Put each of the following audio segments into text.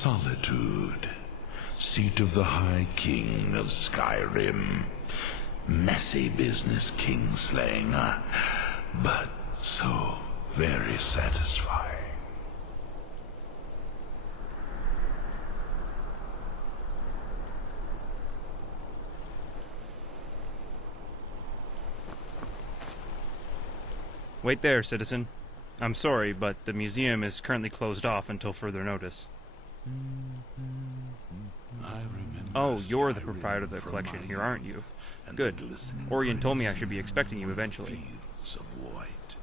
Solitude, seat of the High King of Skyrim. Messy business, kingslaying, but so very satisfying. Wait there, citizen. I'm sorry, but the museum is currently closed off until further notice. Oh, you're the proprietor of the collection here, aren't you? Good. Orion told me I should be expecting you eventually.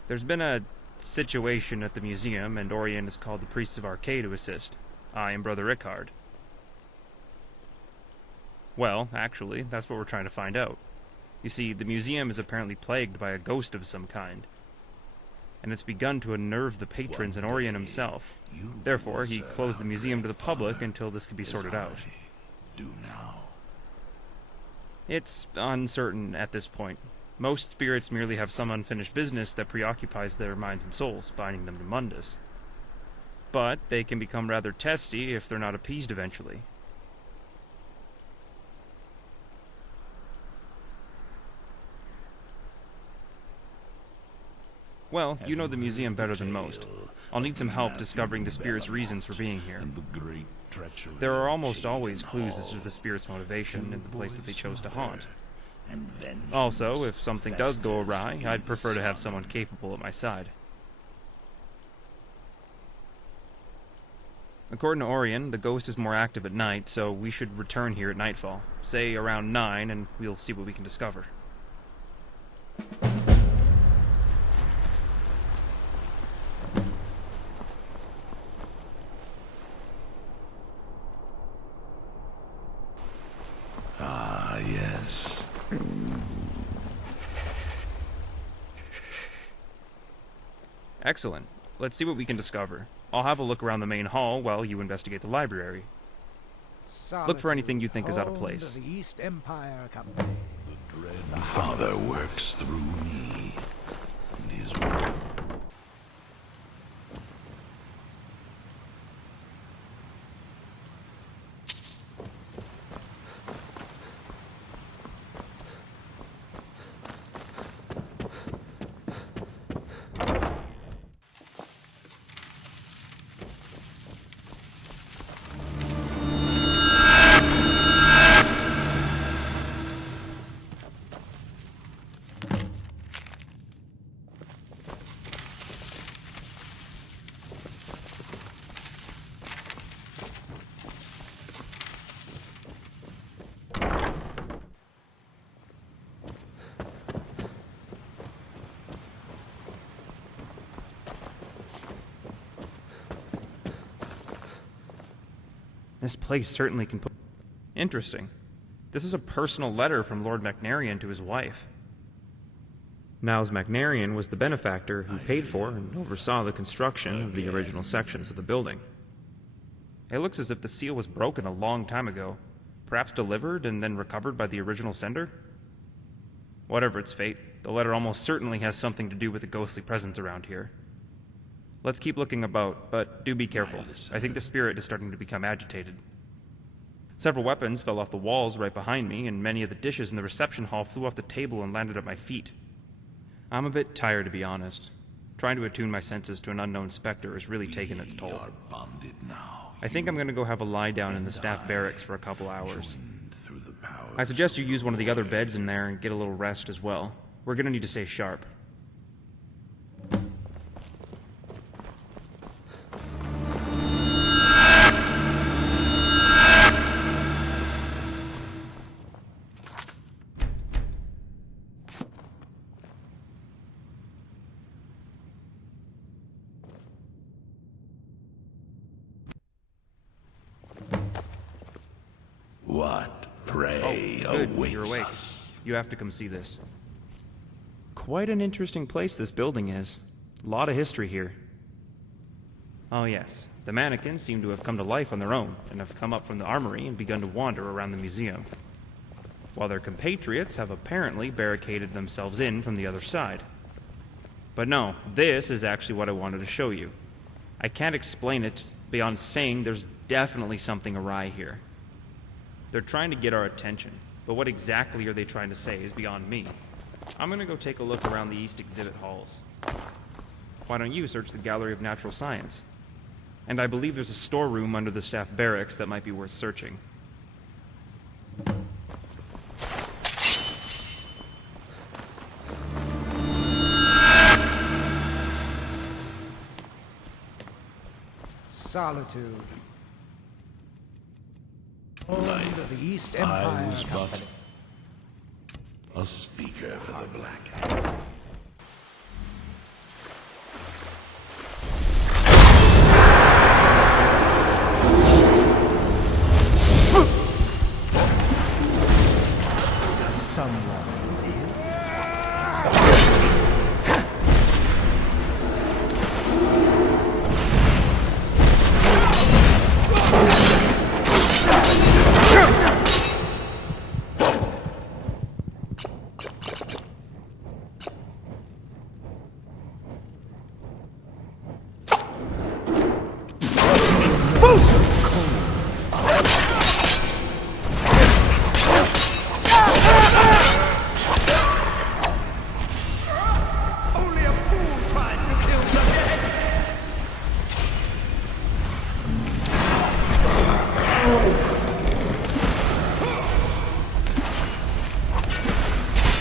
There's been a situation at the museum, and Orion has called the priests of Arcade to assist. I am Brother Rickard. Well, actually, that's what we're trying to find out. You see, the museum is apparently plagued by a ghost of some kind, and it's begun to unnerve the patrons and Orion himself. Therefore, he closed the museum to the public until this could be sorted out. It's uncertain at this point. Most spirits merely have some unfinished business that preoccupies their minds and souls, binding them to Mundus. But they can become rather testy if they're not appeased eventually. Well, you know the museum better than most. I'll need some help discovering the spirit's reasons for being here. There are almost always clues as to the spirit's motivation in the place that they chose to haunt. Also, if something does go awry, I'd prefer to have someone capable at my side. According to Orion, the ghost is more active at night, so we should return here at nightfall. Say around 9, and we'll see what we can discover. Yes. Excellent. Let's see what we can discover. I'll have a look around the main hall while you investigate the library. Look for anything you think is out of place. The East Empire Company. The Father works through me, and his work. This place certainly can put... Interesting. This is a personal letter from Lord Macnarian to his wife. Niles Macnarian was the benefactor who paid for and oversaw the construction of the original sections of the building. It looks as if the seal was broken a long time ago, perhaps delivered and then recovered by the original sender? Whatever its fate, the letter almost certainly has something to do with the ghostly presence around here. Let's keep looking about, but do be careful. I think the spirit is starting to become agitated. Several weapons fell off the walls right behind me, and many of the dishes in the reception hall flew off the table and landed at my feet. I'm a bit tired, to be honest. Trying to attune my senses to an unknown specter has really taken its toll. I think I'm going to go have a lie down in the staff barracks for a couple hours. I suggest you use one of the other beds in there and get a little rest as well. We're going to need to stay sharp. What prey Good, awaits you're awake. us? You have to come see this. Quite an interesting place this building is. A lot of history here. Oh yes, the mannequins seem to have come to life on their own, and have come up from the armory and begun to wander around the museum, while their compatriots have apparently barricaded themselves in from the other side. But no, this is actually what I wanted to show you. I can't explain it beyond saying there's definitely something awry here. They're trying to get our attention, but what exactly are they trying to say is beyond me. I'm gonna go take a look around the East exhibit halls. Why don't you search the Gallery of Natural Science? And I believe there's a storeroom under the staff barracks that might be worth searching. Solitude. Home of the East I Empire was Company. but a speaker for the Black Hat. Got someone here. Only a fool tries to kill the dead.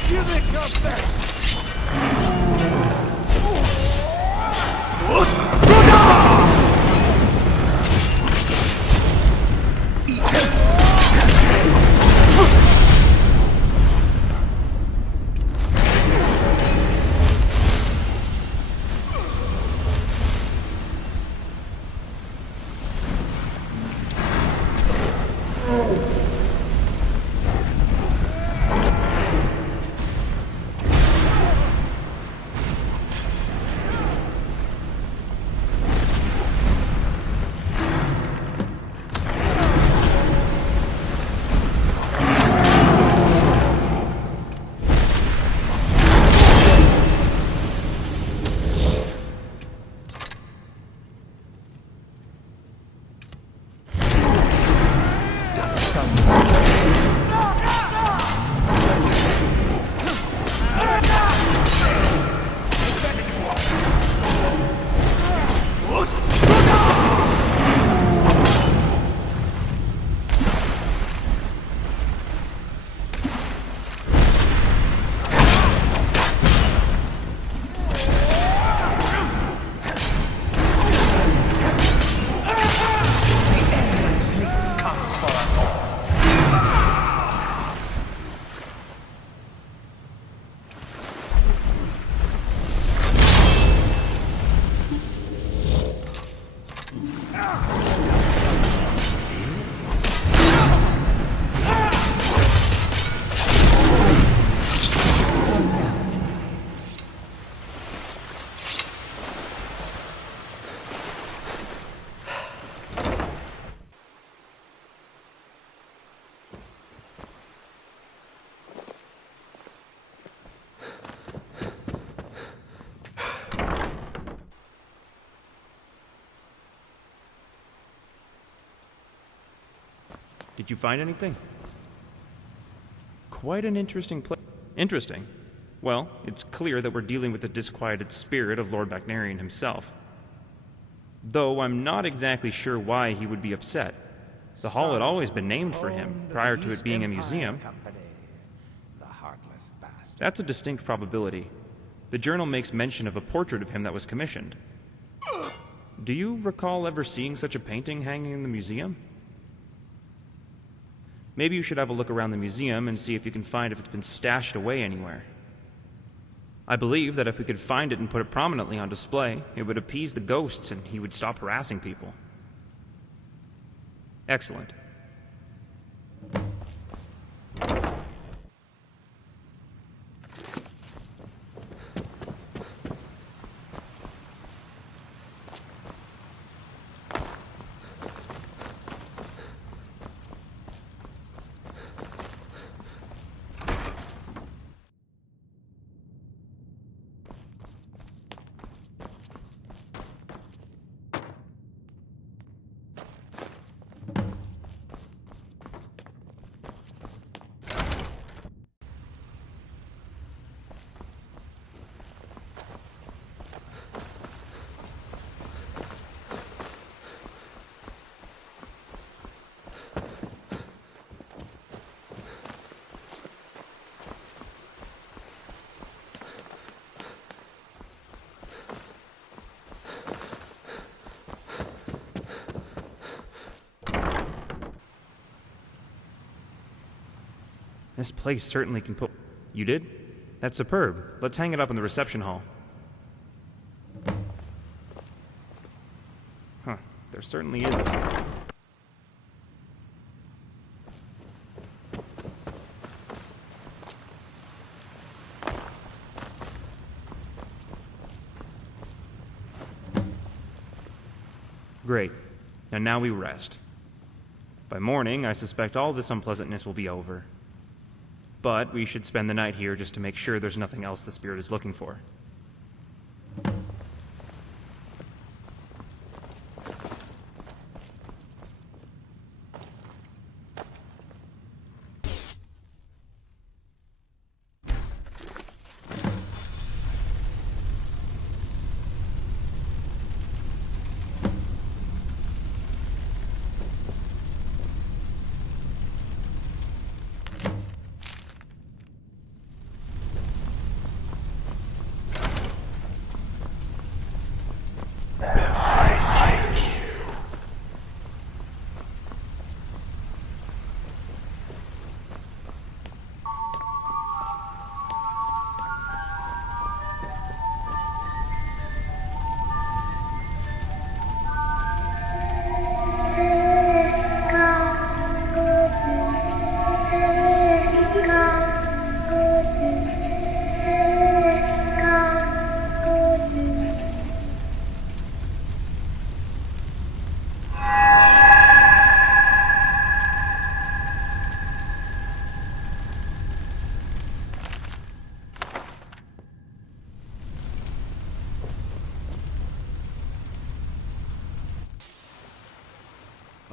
Give it your best. Did you find anything? Quite an interesting place. Interesting. Well, it's clear that we're dealing with the disquieted spirit of Lord Bacnarian himself. Though I'm not exactly sure why he would be upset. The hall had always been named for him, prior to it being a museum. The heartless bastard. That's a distinct probability. The journal makes mention of a portrait of him that was commissioned. Do you recall ever seeing such a painting hanging in the museum? Maybe you should have a look around the museum and see if you can find if it's been stashed away anywhere. I believe that if we could find it and put it prominently on display, it would appease the ghosts and he would stop harassing people. Excellent. This place certainly can put... You did? That's superb. Let's hang it up in the reception hall. Huh. There certainly is a... Great. And now we rest. By morning, I suspect all this unpleasantness will be over. But we should spend the night here just to make sure there's nothing else the spirit is looking for.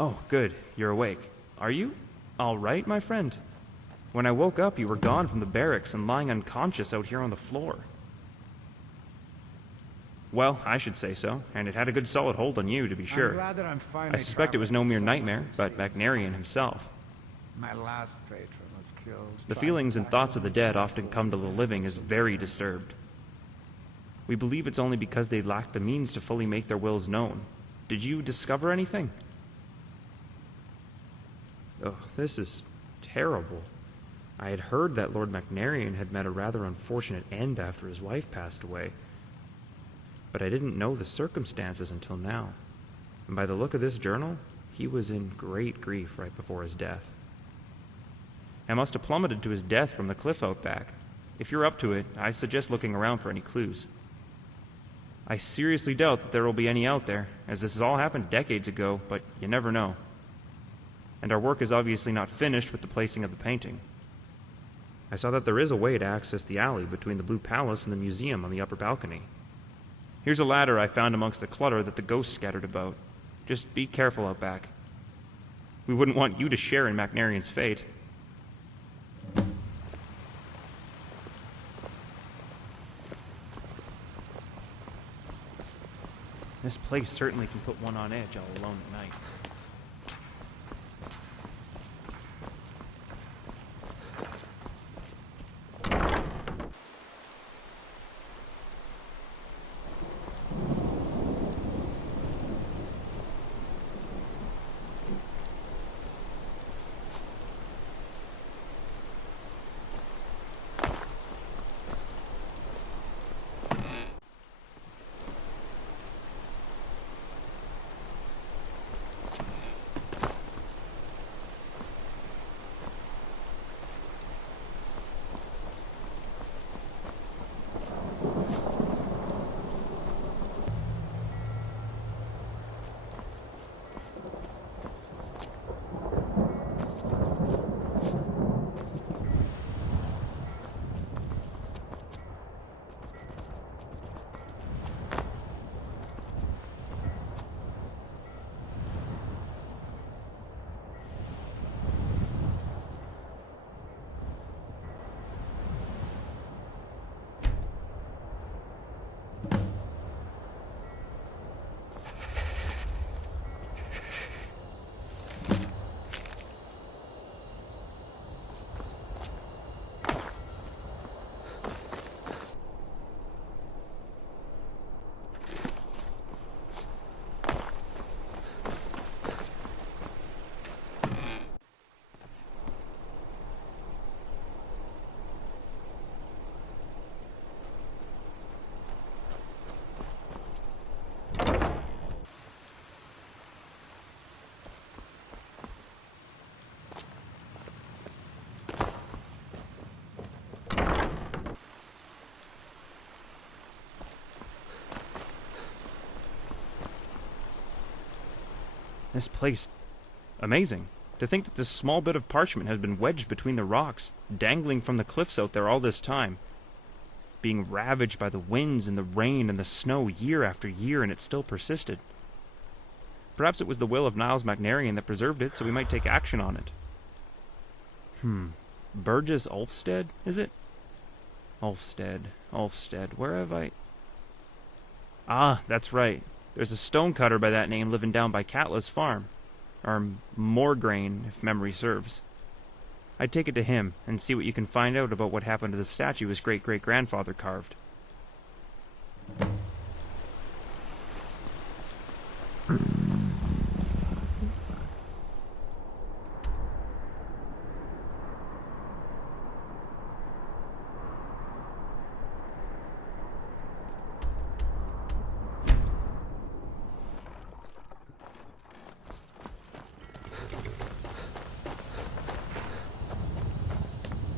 Oh, good. You're awake. Are you? All right, my friend. When I woke up, you were gone from the barracks and lying unconscious out here on the floor. Well, I should say so, and it had a good solid hold on you, to be sure. I'm glad that I'm finally I suspect it was no mere traveling nightmare, but somewhere Magnarian himself. My last patron was killed. The trying feelings to and thoughts tackle of the my dead often come to the living as very disturbed. We believe it's only because they lack the means to fully make their wills known. Did you discover anything? Oh, this is terrible. I had heard that Lord Magnarian had met a rather unfortunate end after his wife passed away, but I didn't know the circumstances until now. And by the look of this journal, he was in great grief right before his death. I must have plummeted to his death from the cliff out back. If you're up to it, I suggest looking around for any clues. I seriously doubt that there will be any out there, as this has all happened decades ago, but you never know. And our work is obviously not finished with the placing of the painting. I saw that there is a way to access the alley between the Blue Palace and the museum on the upper balcony. Here's a ladder I found amongst the clutter that the ghosts scattered about. Just be careful out back. We wouldn't want you to share in Magnarian's fate. This place certainly can put one on edge all alone at night. This place... Amazing. To think that this small bit of parchment has been wedged between the rocks, dangling from the cliffs out there all this time, being ravaged by the winds and the rain and the snow year after year, and it still persisted. Perhaps it was the will of Niles Macnarian that preserved it, so we might take action on it. Burgess Ulfstead, is it? Ulfstead. Where have I... Ah, that's right. There's a stonecutter by that name living down by Catla's farm. Or Morgraine, if memory serves. I'd take it to him and see what you can find out about what happened to the statue his great-great-grandfather carved.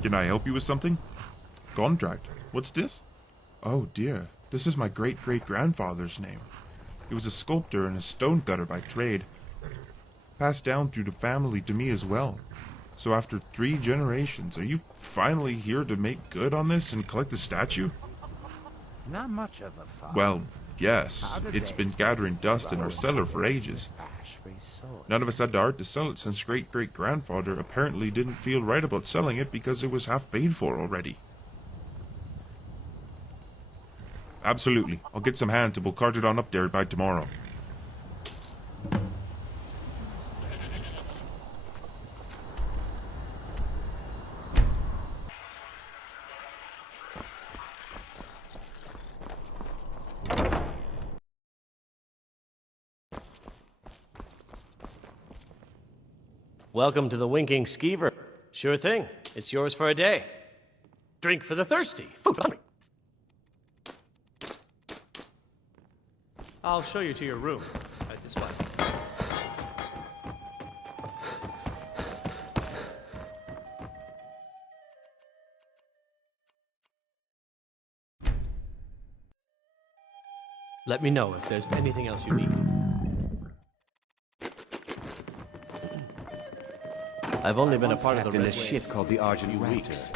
Can I help you with something? Contract. What's this? Oh dear, this is my great-great-grandfather's name. He was a sculptor and a stonecutter by trade. Passed down through the family to me as well. So after 3 generations, are you finally here to make good on this and collect the statue? Not much of a farm. Well, yes. It's been gathering dust in our cellar for ages. None of us had the heart to sell it since great-great-grandfather apparently didn't feel right about selling it because it was half paid for already. Absolutely. I'll get some hands and we'll cart it on up there by tomorrow. Welcome to the Winking Skeever. Sure thing. It's yours for a day. Drink for the thirsty. Food for the hungry. I'll show you to your room. Right this way. Let me know if there's anything else you need. I've only been a part of the Red a ship called the Argent Rex.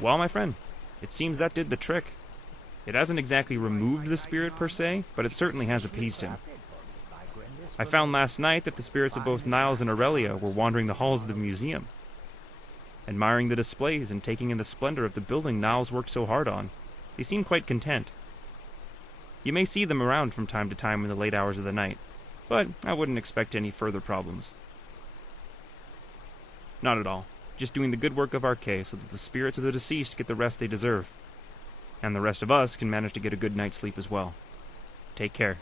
Well, my friend, it seems that did the trick. It hasn't exactly removed the spirit per se, but it certainly has appeased him. I found last night that the spirits of both Niles and Aurelia were wandering the halls of the museum, admiring the displays and taking in the splendor of the building Niles worked so hard on. They seem quite content. You may see them around from time to time in the late hours of the night, but I wouldn't expect any further problems. Not at all. Just doing the good work of Arcade so that the spirits of the deceased get the rest they deserve. And the rest of us can manage to get a good night's sleep as well. Take care.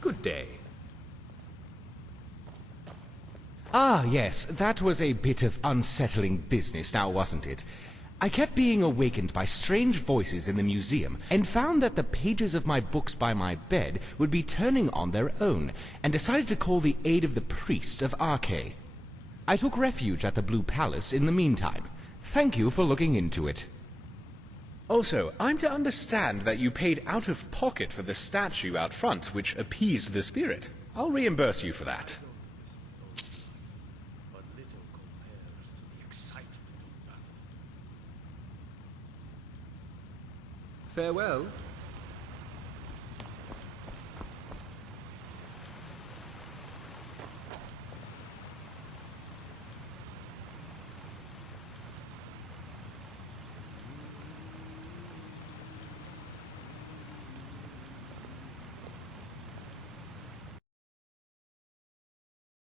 Good day. Ah, yes, that was a bit of unsettling business now, wasn't it? I kept being awakened by strange voices in the museum and found that the pages of my books by my bed would be turning on their own, and decided to call the aid of the priests of Arche. I took refuge at the Blue Palace in the meantime. Thank you for looking into it. Also, I'm to understand that you paid out of pocket for the statue out front, which appeased the spirit. I'll reimburse you for that. Farewell.